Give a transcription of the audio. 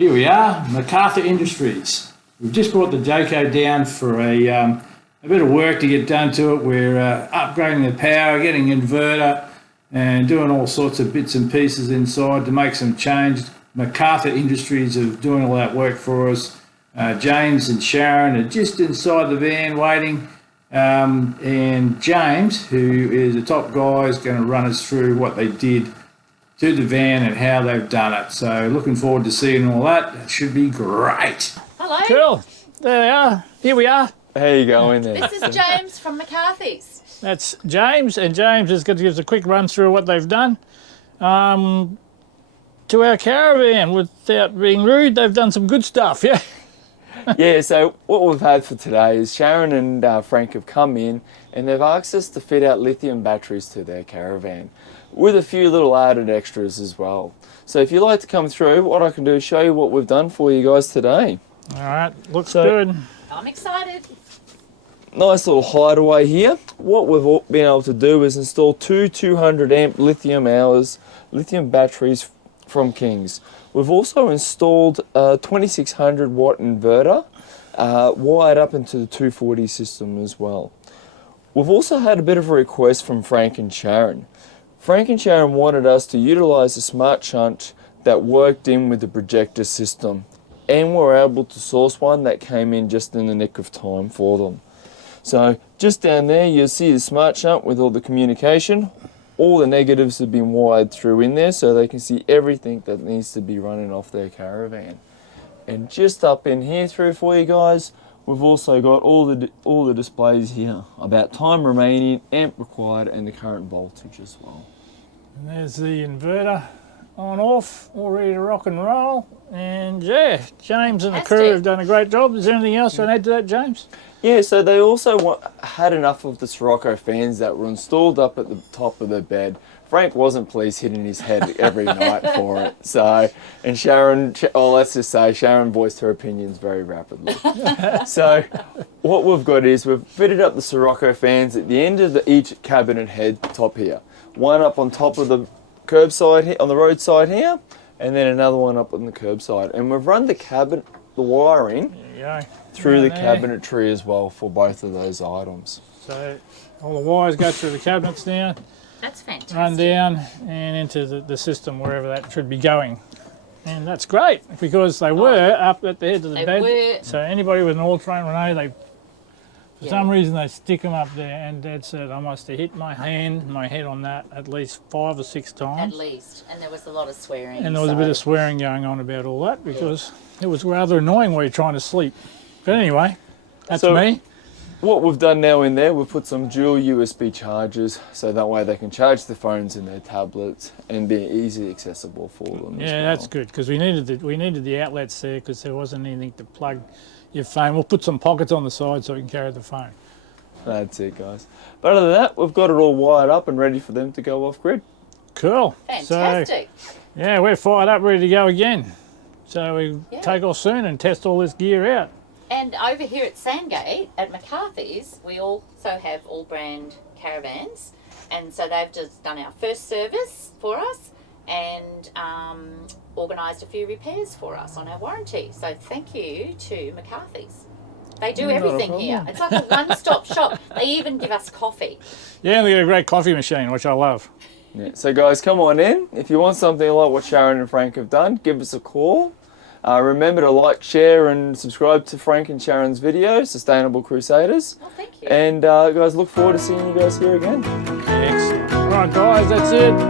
Here we are, MacArthur Industries. We've just brought the Jayco down for a bit of work to get done to it. We're upgrading the power, getting an inverter, and doing all sorts of bits and pieces inside to make some change. MacArthur Industries are doing all that work for us. James and Sharon are just inside the van waiting. And James, who is a top guy, is going to run us through what they did to the van and how they've done it. So looking forward to seeing all that. It should be great. Hello. Cool. There they are. Here we are. How you going there? This is James from McCarthy's. That's James, and James is going to give us a quick run through what they've done to our caravan. Without being rude, they've done some good stuff, yeah? Yeah, so what we've had for today is Sharon and Frank have come in and they've asked us to fit out lithium batteries to their caravan with a few little added extras as well. So if you'd like to come through, what I can do is show you what we've done for you guys today. All right, looks good. I'm excited. Nice little hideaway here. What we've been able to do is install two 200 amp lithium batteries from Kings. We've also installed a 2600 watt inverter wired up into the 240 system as well. We've also had a bit of a request from Frank and Sharon. Frank and Sharon wanted us to utilise a smart shunt that worked in with the projector system, and we were able to source one that came in just in the nick of time for them. So just down there you'll see the smart shunt with all the communication. All the negatives have been wired through in there so they can see everything that needs to be running off their caravan. And just up in here through for you guys, we've also got all the displays here about time remaining, amp required, and the current voltage as well. And there's the inverter on off, all ready to rock and roll. And yeah, James and the crew have done a great job. Is there anything else you want to add to that, James? Yeah, so they also had enough of the Sirocco fans that were installed up at the top of the bed. Frank wasn't pleased hitting his head every night for it. So, and Sharon, let's just say Sharon voiced her opinions very rapidly. So what we've got is we've fitted up the Sirocco fans at the end of each cabinet head top here. One up on top of the curbside here, on the roadside here, and then another one up on the curbside. And we've run the wiring through the cabinetry as well for both of those items. So all the wires go through the cabinets down. That's fantastic. Run down and into the system wherever that should be going. And that's great because they were up at the head of the bed. Were. So anybody with an All Terrain will know for some reason they stick them up there, and Dad said I must have hit my head on that at least 5 or 6 times. At least. And there was a lot of swearing. And there was a bit of swearing going on about all that because it was rather annoying while you're trying to sleep. But anyway, that's me. What we've done now in there, we've put some dual USB chargers so that way they can charge their phones and their tablets and be easily accessible for them. Yeah, that's good because we needed the outlets there because there wasn't anything to plug your phone. We'll put some pockets on the side so we can carry the phone. That's it, guys. But other than that, we've got it all wired up and ready for them to go off grid. Cool. Fantastic. So, yeah, we're fired up, ready to go again. So we take off soon and test all this gear out. And over here at Sandgate, at McCarthy's, we also have all brand caravans. And so they've just done our first service for us and organised a few repairs for us on our warranty. So thank you to McCarthy's. They do everything here. It's like a one-stop shop. They even give us coffee. Yeah, and they got a great coffee machine, which I love. Yeah. So guys, come on in. If you want something like what Sharon and Frank have done, give us a call. Remember to like, share and subscribe to Frank and Sharon's video, Sustainable Crusaders. Oh, thank you. And guys, look forward to seeing you guys here again. Excellent. Right guys, that's it.